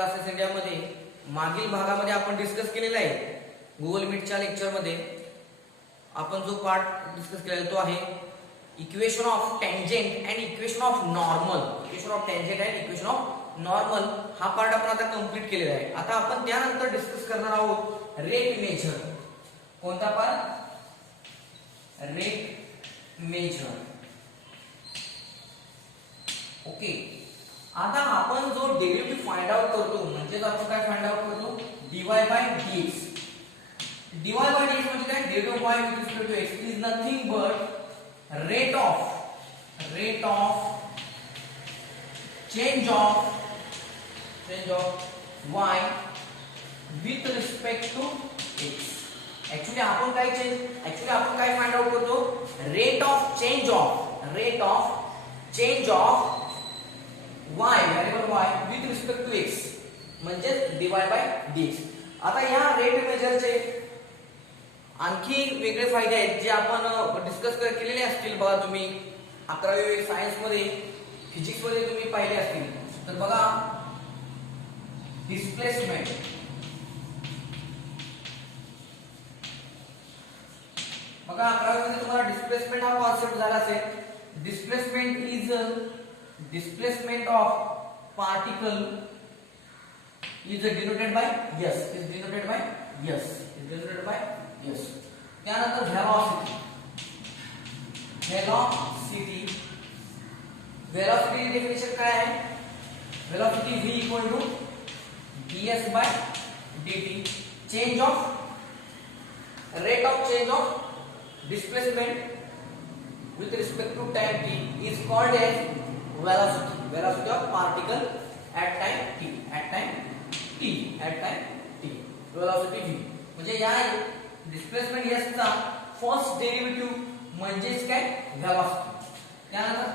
Classes इंडियामध्ये मागील भागामध्ये आपण डिस्कस केलेला आहे. गुगल मीटच्या लेक्चरमध्ये आपण जो पार्ट डिस्कस केलेला तो आहे equation of tangent and equation of normal. Equation of tangent and equation of normal हा पार्ट आपण आता कंप्लीट केलेला आहे. आता आपण त्यानंतर डिस्कस करणार आहोत रेट मेजर. कोणता पार्ट? Rate measure. ओके. आता आपण जो डेरिव्हेटिव्ह फाइंड आउट करतो म्हणजे आपण काय फाइंड आउट करतो? dy by dx. dy by dx म्हणजे काय? Derivative y with respect to x is nothing but rate of change of y with respect to x. Actually आपण काय फाइंड आउट करतो? Rate of change of y variable y with respect to x म्हणजे dy by dx. आता या rate मेजरचे आणखी वेगळे फायदे आहेत जे आपण डिस्कस केलेले असतील. बघा तुम्ही 11वी सायन्स मध्ये फिजिक्स मध्ये तुम्ही पाहिले असतील. तर बघा डिस्प्लेसमेंट. बघा 11वी मध्ये तुम्हाला डिस्प्लेसमेंट हा कॉन्सेप्ट झाला असेल. Displacement of particle is denoted by s. त्यानंतर velocity डेफिनेशन काय आहे? velocity v equal to ds by dt. Rate of change of displacement with respect to time t is called as velocity of particle at time t. velocity v म्हणजे या displacement s चा first derivative म्हणजेच काय? velocity. त्यानंतर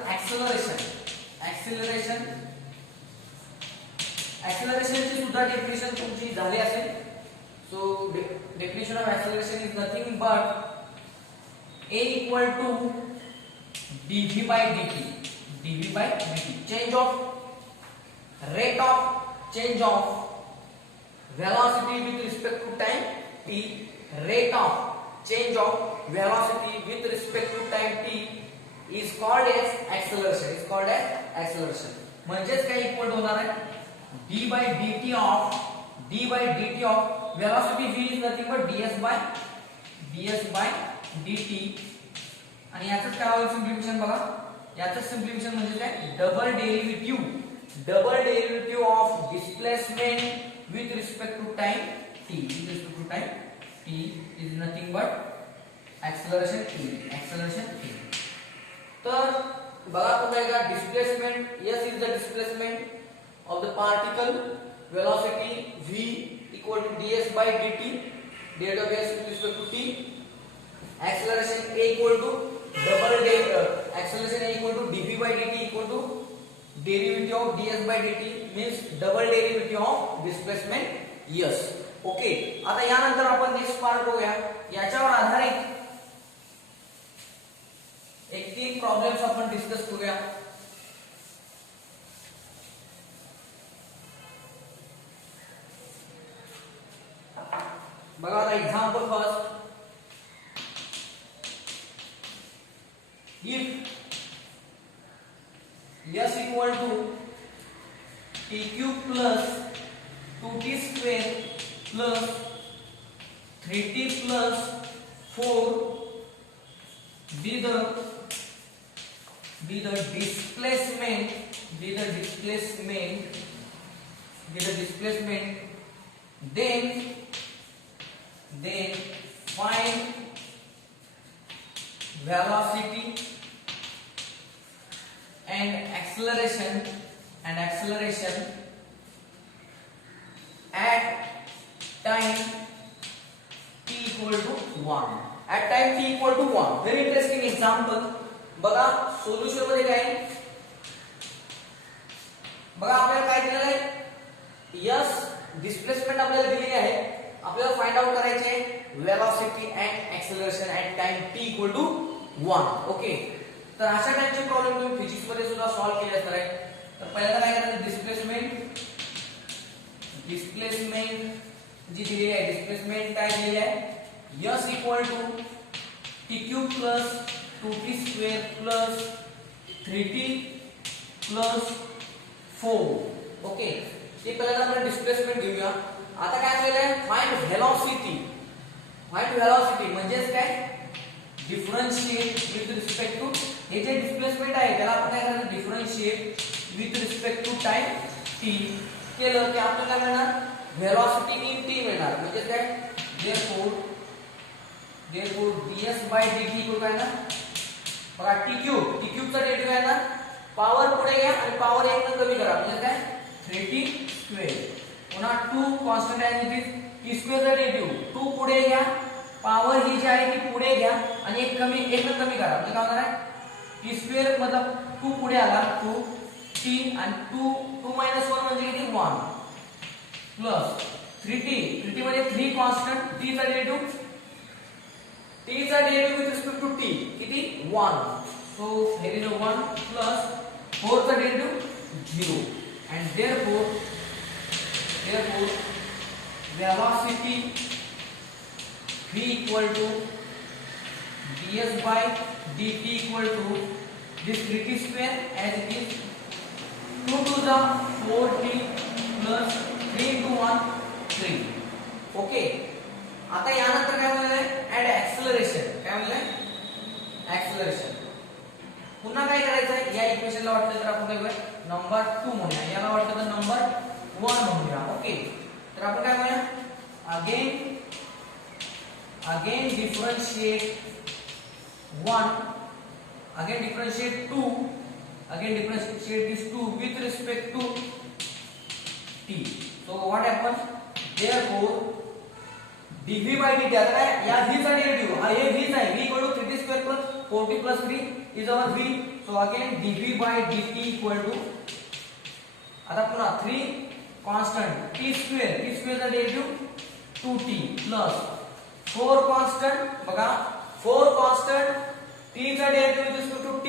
ची सुद्धा definition तुमची झाली असेल. So definition of acceleration is nothing but a equal to dv by dt. Rate of change of velocity with respect to time t. Rate of change of velocity with respect to time t is called as acceleration. म्हणजेच काय equal होणार आहे? d by dt of velocity v is nothing but ds by dt. आणि याचंच काय होईल simplification? बघा याचं सिम्प्लिफिकेशन म्हणजे काय? Double derivative of displacement with respect to time t is nothing but acceleration t. तर बघा तुम्ही एकदा displacement s is the displacement of the particle, velocity v equal to ds by dt, derivative of s with respect to t, acceleration a equal to dv by dt equal to derivative of ds by dt means double derivative of displacement s. Okay. आता यानंतर आपण next part बघूया. याच्यावर आधारित एक 3 problems आपण discuss करूया. बघा आता example first. if s equal to t cube plus 2t square plus 3t plus 4 be the displacement, then find velocity and acceleration at time t equal to 1. At time t equal to 1. Very interesting example. बघा solution मध्ये काय? बघा आपल्याला काय दिलेलं आहे? s displacement आपल्याला दिलेली आहे. आपल्याला फाइंड आउट करायचे आहे velocity and acceleration at time t equal to 1. Okay. तर अशा टाइपचे प्रॉब्लेम तुम्ही फिजिक्स मध्ये सुद्धा सॉल्व्ह केले असणार आहे. तर पहिल्यांदा काय करायचं? डिस्प्लेसमेंट डिस्प्लेसमेंट जी दिलेली आहे, डिस्प्लेसमेंट काय दिलेली आहे, s equal to t cube plus 2t square plus 3t plus 4. Okay, ते पहिल्यांदा आपण डिस्प्लेसमेंट घेऊया. आता काय दिलेलं आहे, फाइंड व्हेलॉसिटी. फाइंड व्हेलॉसिटी म्हणजेच काय, डिफरन्शिएट विथ रिस्पेक्ट टू, हे जे डिस्प्लेसमेंट आहे त्याला आपण काय करायचं, differentiate with respect to time t केलं की आपल्याला काय मिळणार, व्हेलॉसिटी इन t मिळणार. म्हणजे काय, therefore ds by dt equal काय ना, बघा t क्यूब चा डेरिव्हेटिव्ह आहे ना, पॉवर पुढे घ्या आणि पॉवर 1 ने कमी करा, म्हणजे काय 3t स्क्वेअर. पुन्हा 2 कॉन्स्टंट आहे म्हणजे t स्क्वेअर चा डेरिव्हेटिव्ह 2 पुढे घ्या, पॉवर ही जी आहे ती पुढे घ्या आणि 1 कमी 1 ने कमी करा, म्हणजे काय होणार आहे, t स्क्वेअर मतलब 2 पुढे आला 2 t आणि 2 मायनस 1 म्हणजे किती 1 प्लस 3t मध्ये 3 कॉन्स्टंट, t चा derivative with respect to t किती 1, so here is a 1 plus 4 चा derivative 0 and therefore velocity v equal to ds by dt equal to this 3t square as it is 2 to the 4t plus 3 into 1 3. Okay, आता यानंतर काय म्हणले, add acceleration. काय म्हणले, acceleration. पुन्हा काय करायचं, या इक्वेशनला वाटलं तर आपण काय करूया, नंबर 2 म्हणूया, याला वाटलं तर नंबर 1 म्हणूया. ओके, तर आपण काय म्हणूया, again differentiate 1, again differentiate 2, again differentiate this 2 with respect to t. So what happens, therefore dv by dt, आता काय, या v चा डेरिव्हेटिव्ह, हा हे v आहे, v equal to 3t square plus 4t plus 3 is our v. So again dv by dt equal to, आता पुन्हा 3 constant t square चा डेरिव्हेटिव्ह 2t प्लस 4 कॉन्स्टंट, बघा 4 कॉन्स्टंट, t चा derivative with respect to t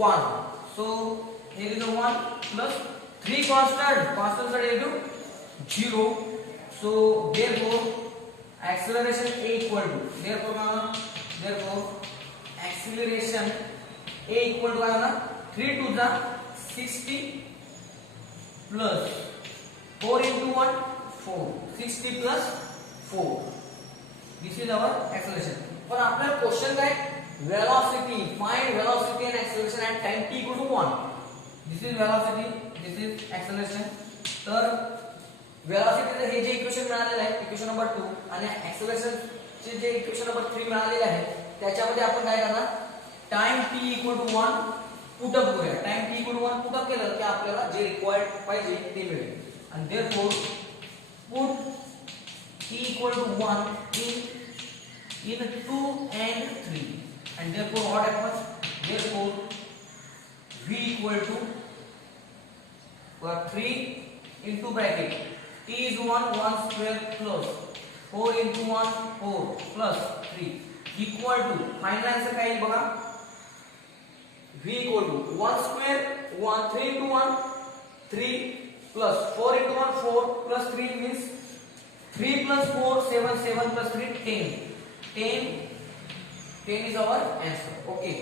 1, so here is a 1 plus 3 constant चा derivative 0, so therefore acceleration a equal to, therefore acceleration a equal to काय होणार, 3 to the 60 plus 4 into 1 4, 60 plus 4, this is our acceleration. पण आपल्याला question काय, velocity, find velocity and acceleration at time t equal to 1. this is velocity, this is acceleration. तर वेलोसिटीचे हे जे equation मिळालेले आहे, इक्वेशन नंबर 2, आणि ऍक्सेलरेशन चे जे इक्वेशन नंबर 3 मिळालेले आहे, त्याच्यामध्ये आपण काय करणार, time t equal to 1 put up करूया. Time t equal to 1 put up केलं की आपल्याला जे रिक्वायर्ड पाहिजे ते मिळेल. आणि therefore put t equal to 1 in 2 and 3, and therefore what happens, therefore v equal to 3 into bracket t is 1 square plus 4 into 1 4 plus 3 equal to, final answer काय येईल बघा, v equal to 1 square 1 3 into 1 3 plus 4 into 1 4 plus 3 means 3 plus 4 7 7 plus 3 10 is our answer. Okay,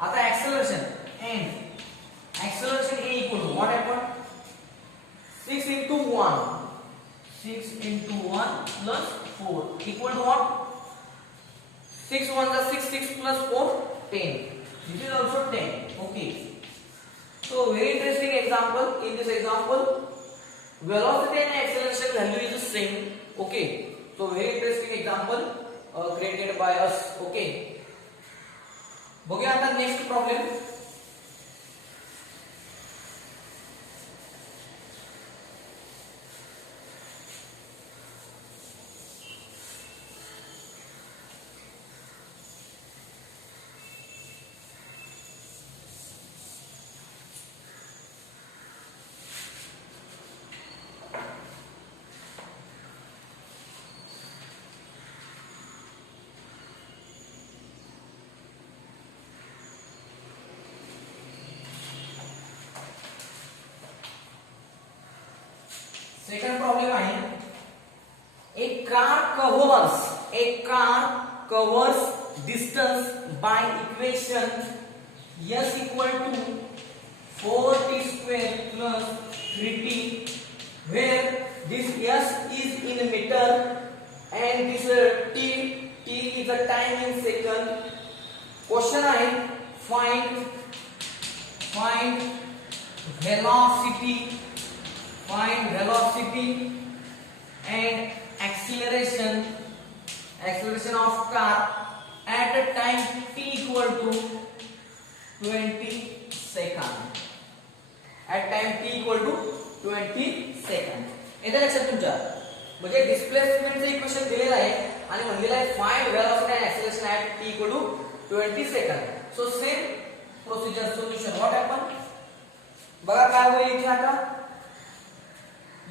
आता acceleration a equal to what happened, 6 into 1 plus 4 equal to what, 6 1 is 6, 6 plus 4 10, this is also 10. Okay, so very interesting example. In this example velocity and acceleration value is the same. Okay, so very interesting example created by us. Okay, बघूया आता next problem. Second problem आहे, a car covers distance by equation s equal to 4t square plus 3t, where this s is in meter and this t is a time in second. Question आहे, find velocity and acceleration of car at a time t equal to 20 second. At time t equal to 20 second. इथे लक्षात तुमच्या म्हणजे डिस्प्लेसमेंटचं equation दिलेलं आहे आणि म्हणलेलं आहे find velocity and acceleration at t equal to 20 second. So same procedure solution what happen, बघा काय होईल इथे आता,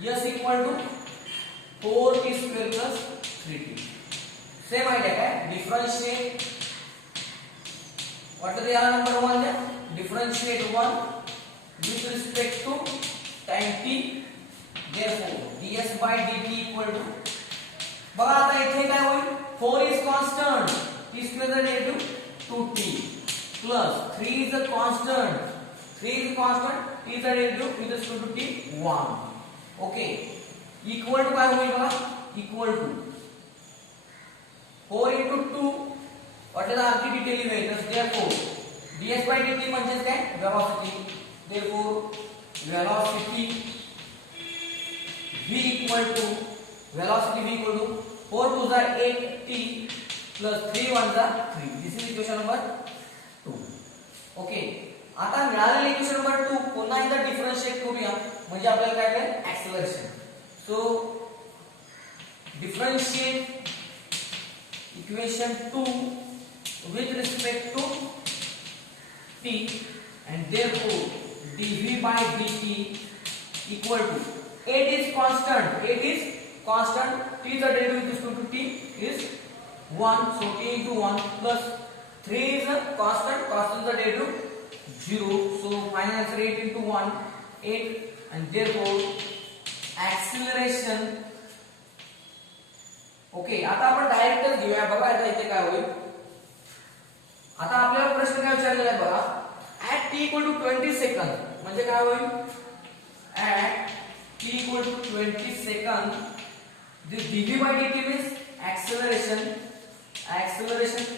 s equal to 4t square plus 3t. Same idea काय, differentiate what is the number 1 द्या, differentiate 1 with respect to time t, therefore ds by dt equal to, बघा आता इथे काय होईल, 4 is constant, t square is negative 2t plus 3 is a constant, t is a negative with respect to t 1. Okay, equal to काय होईल बघा, equal to 4 into 2 what is r t detail image, therefore ds by dt म्हणजे काय, velocity, therefore velocity v equal to 4 to the 8t plus 3 1 the 3. This is equation number 2. Okay, आता मिळालेले equation number 2 पुन्हा एकदा differentiate करूया म्हणजे आपल्याला काय मिळेल, acceleration. So differentiate equation 2 with respect to t and therefore dv by dt equal to 8 is constant, t is the derivative with respect to t is 1, so t into 1 plus 3 is a constant is the derivative 0, so final answer 8 into 1 8 and therefore acceleration. Okay, आता आपण डायरेक्टच घेऊया. बघा आता इथे काय होईल, आता आपल्याला प्रश्न काय विचारलेला आहे बघा, at t equal to 20 second म्हणजे काय होईल, at t equal to 20 second this dv by dt means acceleration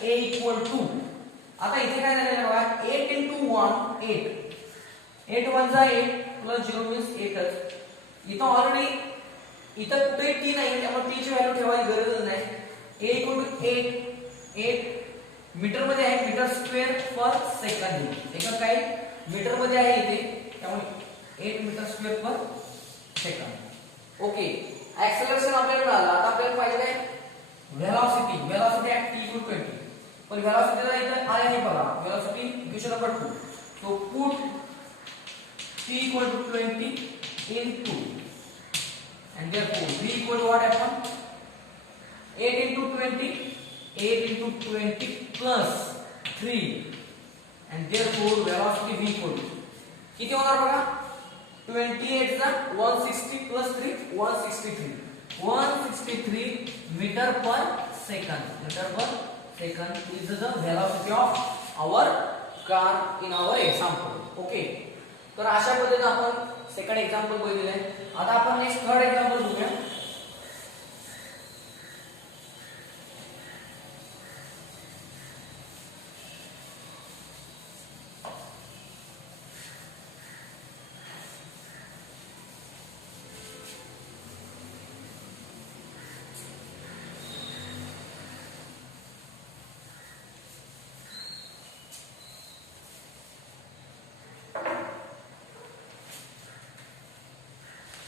a equal to, आता इथे काय झालेलं आहे बघा, 8 into 1 8 1 जा 8 plus 0 means 8च. इथं ऑलरेडी इथं कुठेही t नाही त्यामुळे t ची व्हॅल्यू ठेवायची गरजच नाही. a equal to 8 मीटर मध्ये आहे, मीटर स्क्वेअर पर सेकंड, एकक काय मीटर मध्ये आहे इथे, त्यामुळे 8 मीटर स्क्वेअर पर सेकंड. ओके, एक्सेलरेशन आपल्याला मिळालं. आता आपल्याला पाहिजे आहे velocity at t equal to 20, पण वेलोसिटीला इथे आले नाही बघा, velocity equation number 2. So put t equal to 20 into and therefore v equal to what happen, 8 into 20 plus 3 and therefore velocity v equal to किती होणार बघा, 28 चा 160 plus 3 163 meter per second is the velocity of our car in our example. Okay, तर अशा पद्धतीने आपण second example बघितले. आता आपण नेक्स्ट थर्ड एक्झाम्पल बघूया.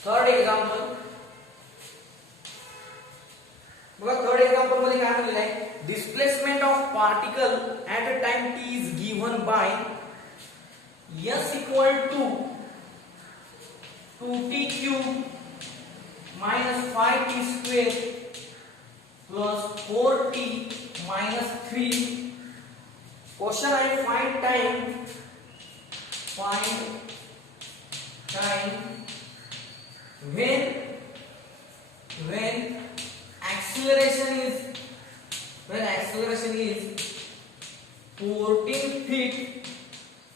थर्ड एक्झाम्पल बघा, थर्ड एक्झाम्पल मध्ये काय म्हटलेलं आहे, displacement of particle at a time t is given by s equal to 2t cube minus 5t square plus 4t minus 3. Question आहे find time when when acceleration is 14 feet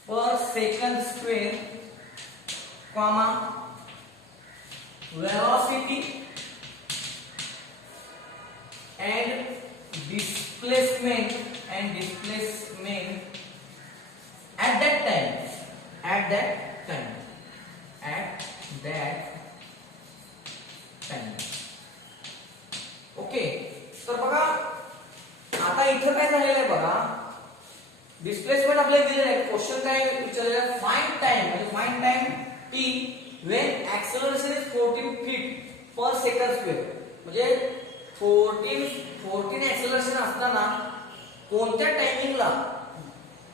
per second square, comma, velocity and displacement at that time. Okay, तर बघा आता इथं काय झालेलं आहे बघा, displacement आपल्याला दिलेलं आहे. क्वेश्चन काय विचारलेलं आहे, find time t when acceleration is 14 feet per second square. म्हणजे 14 acceleration असताना कोणत्या टायमिंगला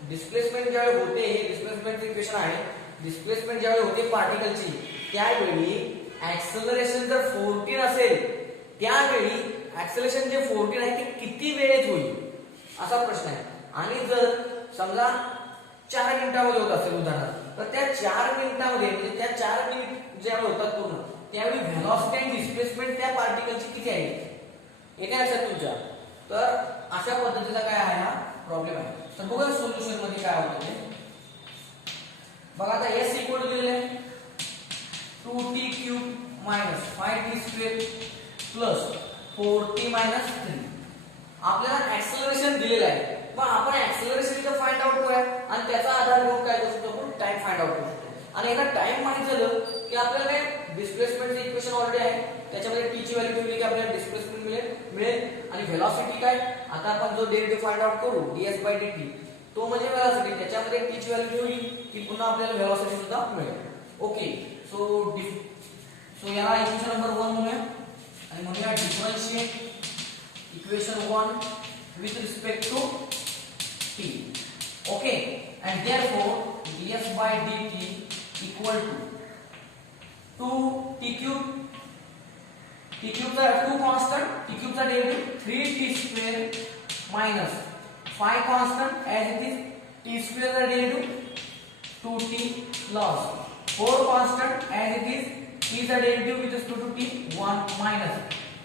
डिस्प्लेसमेंट ज्यावेळी होते, हे डिस्प्लेसमेंट इक्वेशन आहे, डिस्प्लेसमेंट ज्यावेळी होते पार्टिकलची त्यावेळी ऍक्सेलरेशन जर 14 असेल त्यावेळी ऍक्सेलरेशन जे 14 आहे ते किती वेळेत होईल असा प्रश्न आहे. आणि जर समजा 4 मिनिटांमध्ये होत असेल उदाहरणार्थ, तर त्या 4 मिनिटांमध्ये म्हणजे त्या 4 मिनिट ज्यावेळी होतात पूर्ण त्यावेळी व्हेलॉसिटी आणि डिस्प्लेसमेंट त्या पार्टिकलची किती आहे येते लक्षात तुमच्या. तर अशा पद्धतीचा काय आहे हा प्रॉब्लेम आहे. तर बघा सोल्युशन मध्ये काय होतं ते बघा. आता s इक्वल टू दिलेलं आहे 2t cube minus 5t square plus 4t minus 3. आपल्याला ऍक्सेलरेशन दिलेलं आहे, मग आपण ऍक्सेलरेशन इथं फाइंड आउट करूया आणि त्याचा आधार घेऊन काय करू शकतो आपण टाइम फाइंड आउट करू शकतो. आणि एकदा टाइम माहित झालं की आपल्याला काय डिस्प्लेसमेंटचं इक्वेशन ऑलरेडी आहे, त्याच्यामध्ये t ची व्हॅल्यू ठेवली की आपल्याला डिस्प्लेसमेंट मिळेल आणि व्हेलॉसिटी काय आता आपण जो डेरिव्हेटिव्ह फाइंड आउट करू ds/dt तो म्हणजे व्हेलॉसिटी, त्याच्यामध्ये t ची व्हॅल्यू ठेवली की पुन्हा आपल्याला व्हेलॉसिटी सुद्धा मिळेल. ओके, सो याला इक्वेशन नंबर 1 म्हणूया आणि म्हणूया differentiate equation 1 with respect to t. Okay, and therefore ds/dt equal to 2t cube. t cube are 2 constant, t cube are derivative 3t square minus 5 constant as it is t square are derivative 2t plus 4 constant as it is t is a derivative with respect to t 1 minus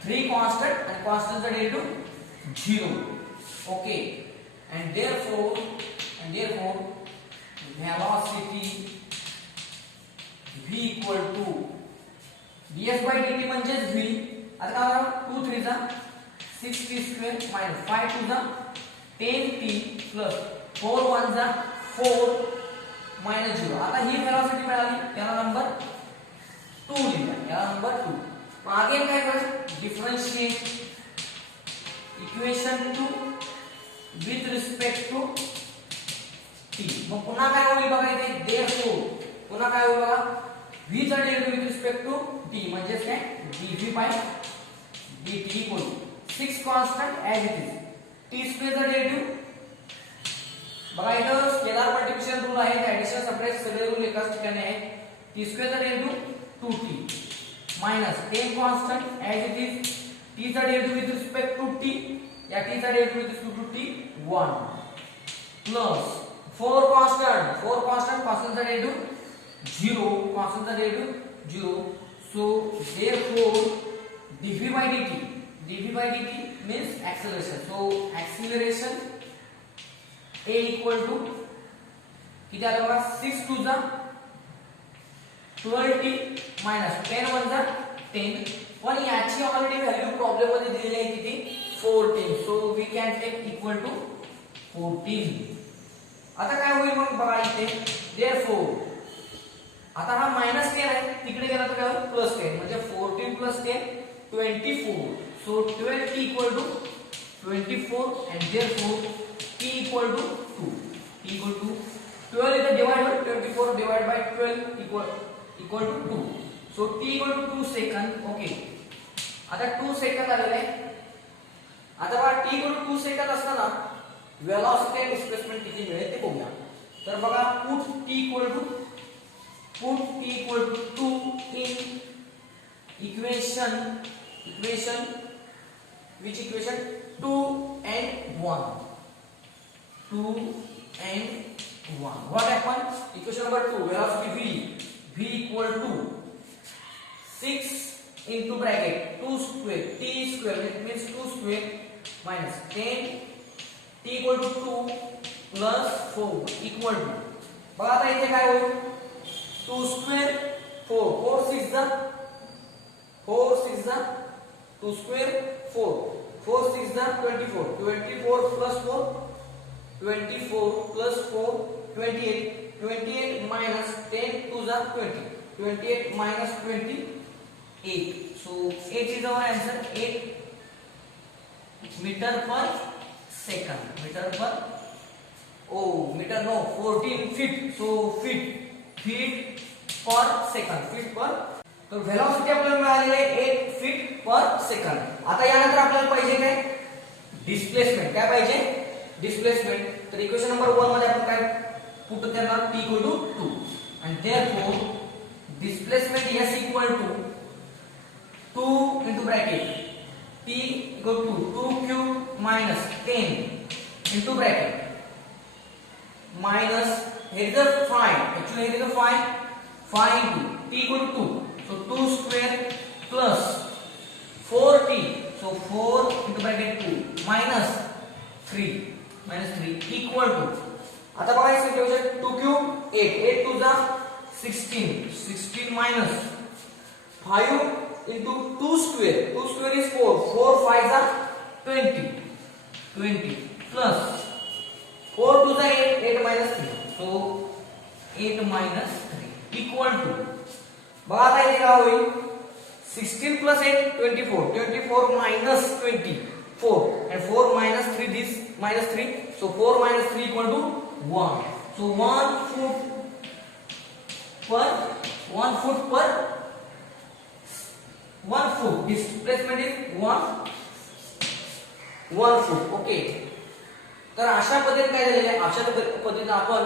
3 constant and constants are derivative 0. Okay, and therefore velocity v equal to ds/dt म्हणजेच v. आता काय होणार 2 3 जा 6t square minus 5 2 जा 10t plus 4 1 जा 4 minus 0. आता ही velocity मिळाली, याला नंबर 2 लिहिला, याला नंबर 2. मग अगेन काय करायचं, differentiate equation 2 with respect to t. मग पुन्हा काय होईल बघा इथे, therefore पुन्हा काय होईल बघा, v चा derivative with respect to t म्हणजे काय dv/dt equal 6 constant as it is t square चा डेरिव्हेटिव्ह बघा इथं स्केलर मल्टिप्लिकेशन रूल आहे, ऍडिशन सबट्रॅक्ट सगळे रूल एकाच ठिकाणी आहेत. t स्क्वेअर चा derivative 2t minus 10 constant as it is t चा derivative with respect to t या t चा derivative with respect to t 1 plus 4 constant चा डेरिव्हेटिव्ह 0, constant चा derivative 0. so therefore dv/dt means acceleration. so acceleration a equal to किती आलं बघा 6 2 जा 12t minus 10 1 जा 10. पण याची ऑलरेडी व्हॅल्यू प्रॉब्लेम मध्ये दिलेली आहे किती 14. so we can take equal to 14. आता काय होईल मग बघा इथे, therefore आता हा -10 आहे, तिकडे गेला तर काय होईल +10 म्हणजे 14 + 10 24. so 12t equal to 24 and therefore t equal to 2. t equal to 12 इथे डिवाइड होईल, 24 divided by 12 equal to 2. so t equal to 2 second. Okay, आता 2 सेकंद आलेले आहे. आता बघा t equal to 2 सेकंद असताना वेलोसिटी आणि डिस्प्लेसमेंट किती मिळेल ते बघूया. तर बघा put t equal to 2 in equation which equation 2 and 1. What happened, equation number 2 velocity v equal to 6 into bracket 2 square t square, that means 2 square minus 10 t equal to 2 plus 4 equal to, बघा आता इथे काय होईल, 2 square 4 4 6 जा 2 square 4 4 6 जा 24 24 plus 4 24 plus 4 28 28 minus 10 2 जा 20 28 minus 28, so 8 is our answer, 8 meter per second, meter per, oh meter no 14 feet, so feet per second, feet per, तो velocity आपल्याला मिळालेली आहे 8 फीट पर सेकंद. आता यानंतर आपल्याला पाहिजे काय, डिस्प्लेसमेंट, काय पाहिजे डिस्प्लेसमेंट. तर इक्वेशन नंबर 1 मध्ये आपण काय पुट करणार, t equal to 2 and therefore displacement s equal to 2 into bracket t equal to 2 cube minus 10 into bracket minus, here is a 5, actually here is a 5 into t equal to 2, so 2 square plus 4t, so 4 into bracket 2 minus 3 equal to, आता बघा इथे ठेवूया 2 cube 8 2 जा 16 minus 5 into 2 square is 4 5 जा 20 plus 4 2 जा 8 minus 3, so 8 minus 3 equal to, बघा आता इथे काय होईल, 16 plus 8 24 minus 24 and 4 minus 3, this minus 3, so 4 minus 3 equal to 1, so 1 foot per 1 foot, displacement is 1 foot. Okay, तर अशा पद्धतीने काय झालेलं आहे, अशा पद्धतीने आपण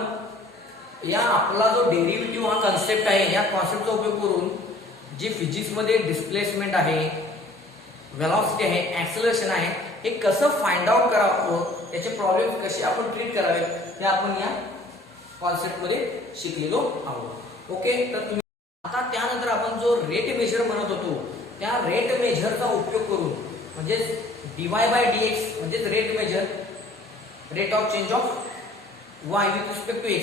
या आपला जो डेरिव्हेटिव्ह हा कन्सेप्ट आहे, या कॉन्सेप्टचा उपयोग करून जे फिजिक्स मध्ये डिस्प्लेसमेंट आहे, वेलॉसिटी आहे, ऍक्सेलरेशन आहे, हे कसं फाइंड आउट करावं, त्याचे प्रॉब्लेम कसे आपण ट्रीट करावे, हे आपण या कॉन्सेप्ट मध्ये शिकलेलो आहोत. ओके, तर तुम्ही आता त्यानंतर आपण जो रेट मेजर म्हणत होतो, त्या रेट मेजरचा उपयोग करून, म्हणजे dy बाय dx म्हणजे rate measure, rate of change of y with respect to x,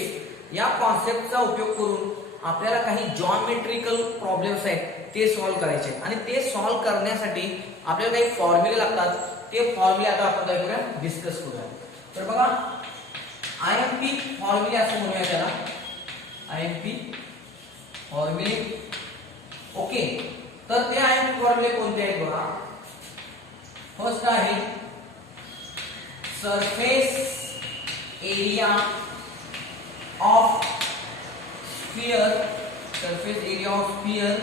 या कॉन्सेप्टचा उपयोग करून आपल्याला काही जॉमेट्रिकल प्रॉब्लेम्स आहेत ते सॉल्व्ह करायचे आहेत. आणि ते सॉल्व्ह करण्यासाठी आपल्याला काही फॉर्म्युले लागतात, ते फॉर्म्युले आता आपण काय करूया, डिस्कस करूया. तर बघा आयएमपी फॉर्म्युले असं म्हणूया त्याला, आयएमपी फॉर्म्युले. ओके, तर ते आयएमपी फॉर्म्युले कोणते आहेत बघा. फर्स्ट आहे surface area of sphere, surface area of sphere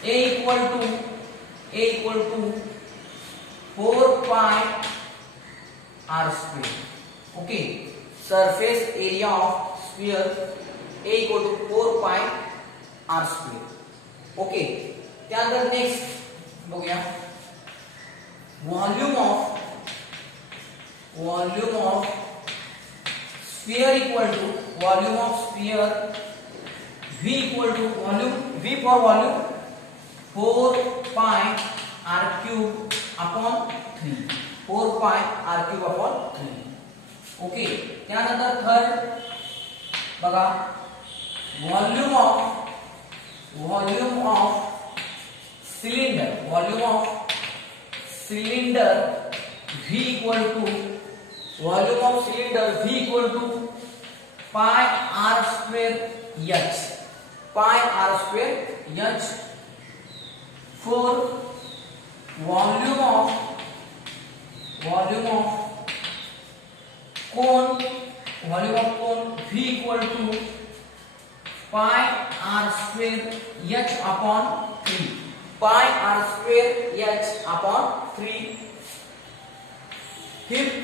A equal to 4 pi r square. Okay, surface area of sphere A equal to 4 pi r square. Okay, त्यानंतर नेक्स्ट बघूया, volume of sphere equal to volume of sphere V equal to volume, V for volume 4 pi r cube upon 3, 4 pi r cube upon 3. Okay, त्यानंतर third बघा, volume of cylinder V equal to volume of cylinder V equal to pi r square h, pi r square h. For volume of cone V equal to pi r square h upon 3, pi r square h upon 3. Fifth,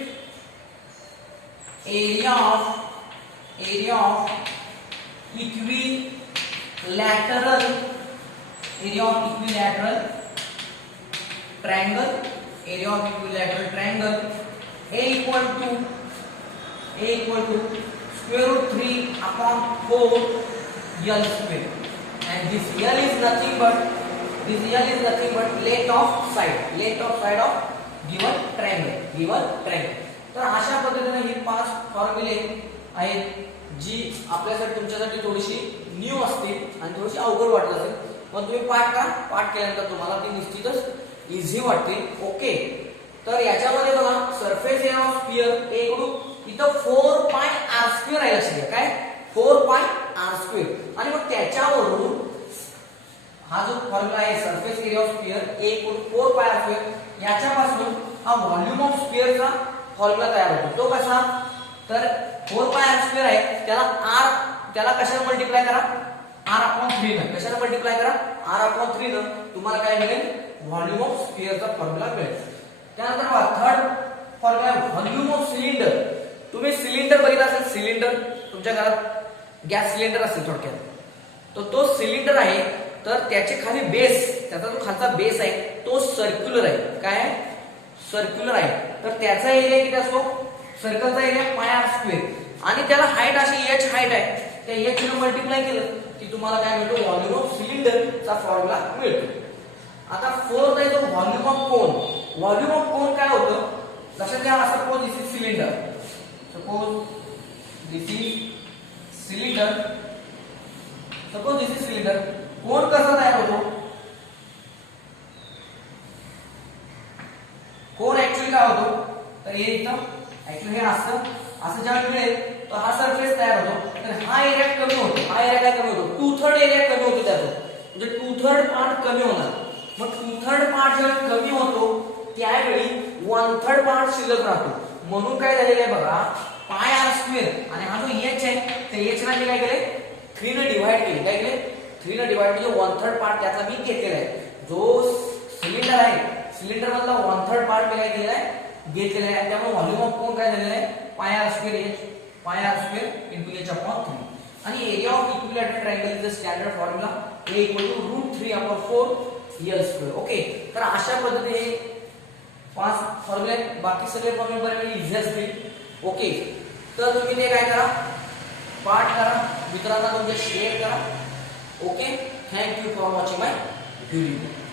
area of equilateral triangle, A equal to square root 3 upon 4 L square, and this L is nothing but This L is nothing but length of side of given triangle. तर अशा पद्धतीने हे 5 फॉर्म्युले आहेत जी आपल्यासाठी तुमच्यासाठी थोडीशी new असतील आणि थोडीशी अवघड वाटत असेल, पण तुम्ही पाठ केल्यानंतर तुम्हाला ती निश्चितच इझी वाटतील. ओके, तर याच्यामध्ये बघा सरफेस एरिया ऑफ स्फिअर इकडून इथं 4 पाय आर स्क्वेअर आहे. लक्षात घ्या काय 4 पाय आर स्क्वेअर आणि मग त्याच्यावरून हा जो फॉर्म्युला आहे surface area of sphere equal 4 pi R square याच्यापासून हा व्हॉल्यूम ऑफ स्फिअरचा फॉर्म्युला तयार होतो. तो कसा, तर 4 पाय आर स्क्वेअर आहे त्याला कशाने मल्टिप्लाय करा r/3 ने. कशाने मल्टिप्लाय करा r/3 ने. तुम्हाला काय मिळेल व्हॉल्यूम ऑफ स्फिअरचा फॉर्म्युला मिळेल. त्यानंतर third formula volume of cylinder. तुम्ही सिलेंडर बघितलं असेल, सिलेंडर तुमच्या घरात गॅस सिलेंडर असेल थोडक्यात, तर तो सिलेंडर आहे तर त्याचे खाली बेस, त्याचा जो खालचा बेस आहे तो सर्क्युलर आहे. काय आहे सर्क्युलर आहे. तर त्याचा एरिया किती असतो, सर्कलचा एरिया पाय आर स्क्वेअर आणि त्याला हाईट अशी h हाईट आहे. त्या h ने मल्टिप्लाय केलं की तुम्हाला काय मिळतो व्हॉल्यूम ऑफ सिलेंडरचा फॉर्म्युला मिळतो. आता फोर्थ आहे तो volume of cone. Volume of cone काय होतं लक्षात घ्या. सपोज दिस इज सिलेंडर, कोन कसा तयार होतो, कोन ऍक्च्युअली काय होतो, तर हे इथं ऍक्च्युअली हे असं ज्यावेळी मिळेल तर हा सरफेस तयार होतो. तर हा एरिया कमी होतो. हा एरिया काय कमी होतो, 2/3 एरिया कमी होतो त्याचा, म्हणजे 2/3 पार्ट कमी होणार. मग 2/3 पार्ट जेव्हा कमी होतो त्यावेळी 1/3 पार्ट शिल्लक राहतो. म्हणून काय झालेलं आहे बघा पाय आर स्क्वेअर आणि हा जो h आहे ते h ने काय केले 3 ने डिवाइड केले. काय केले 3 ने डिवाइड म्हणजे 1/3 पार्ट त्याचा मी घेतलेला आहे. जो सिलेंडर आहे सिलेंडर मधला 1/3 पार्ट मी काय केलेला आहे घेतलेला आहे. त्यामुळे व्हॉल्यूम ऑफ कोन काय झालेला आहे पाय आर स्क्वेअर इंटू h/3 आणि area of equilateral triangle is the standard formula a equal to √3/4 l square. Okay, तर अशा पद्धतीने 5 फॉर्म्युले, बाकी सगळे फॉर्म्युले बरेच इझी असतील. ओके, तर तुम्ही ते काय करा पाठ करा, मित्रांना तुमच्या शेअर करा. Okay, thank you for watching my video.